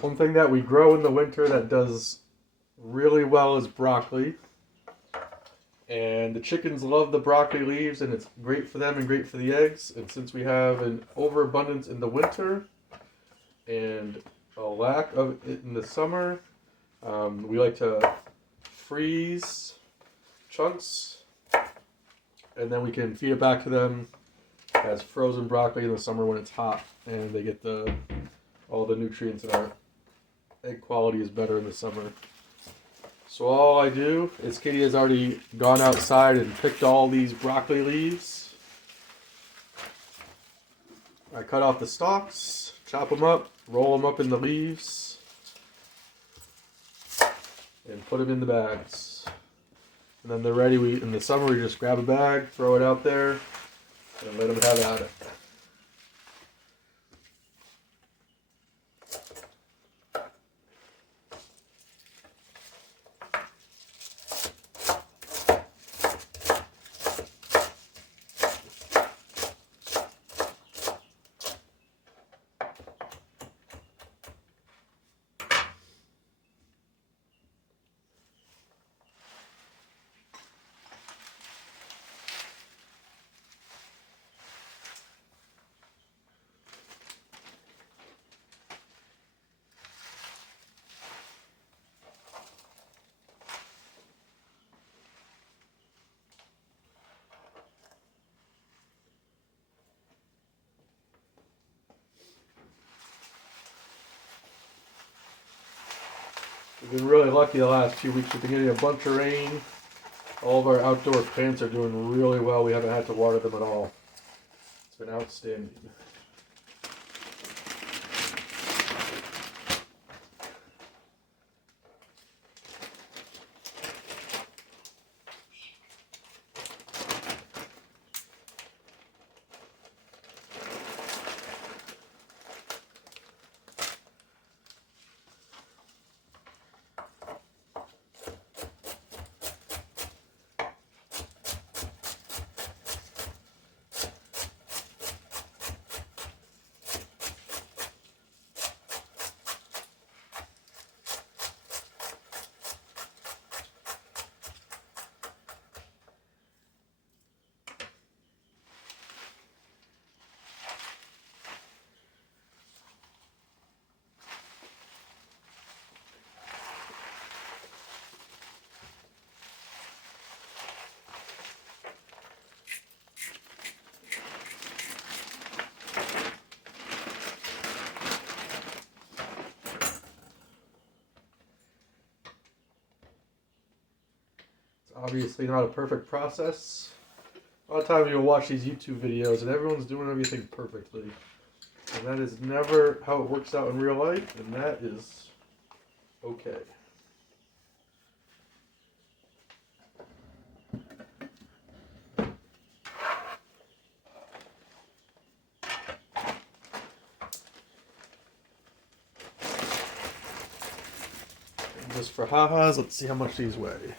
One thing that we grow in the winter that does really well is broccoli. And the chickens love the broccoli leaves, and it's great for them and great for the eggs. And since we have an overabundance in the winter and a lack of it in the summer, we like to freeze chunks, and then we can feed it back to them as frozen broccoli in the summer when it's hot, and they get all the nutrients, and our egg quality is better in the summer. So all I do is Katie has already gone outside and picked all these broccoli leaves. I cut off the stalks, chop them up, roll them up in the leaves, and put them in the bags. And then they're ready. In the summer, we just grab a bag, throw it out there, and let them have at it. We've been really lucky the last few weeks. We've been getting a bunch of rain. All of our outdoor plants are doing really well. We haven't had to water them at all. It's been outstanding. Obviously not a perfect process. A lot of times you'll watch these YouTube videos and everyone's doing everything perfectly. And that is never how it works out in real life, and that is okay. And just for ha-has, let's see how much these weigh.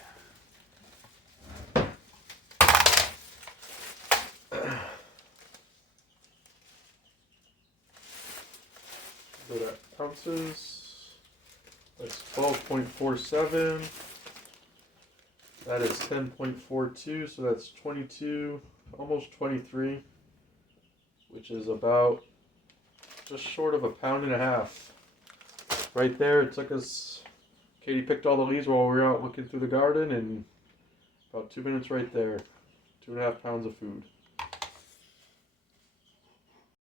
So that ounces, that's 12.47, that is 10.42, so that's 22, almost 23, which is about just short of a pound and a half. Right there, it took us, Katie picked all the leaves while we were out looking through the garden, and about 2 minutes right there, 2.5 pounds of food.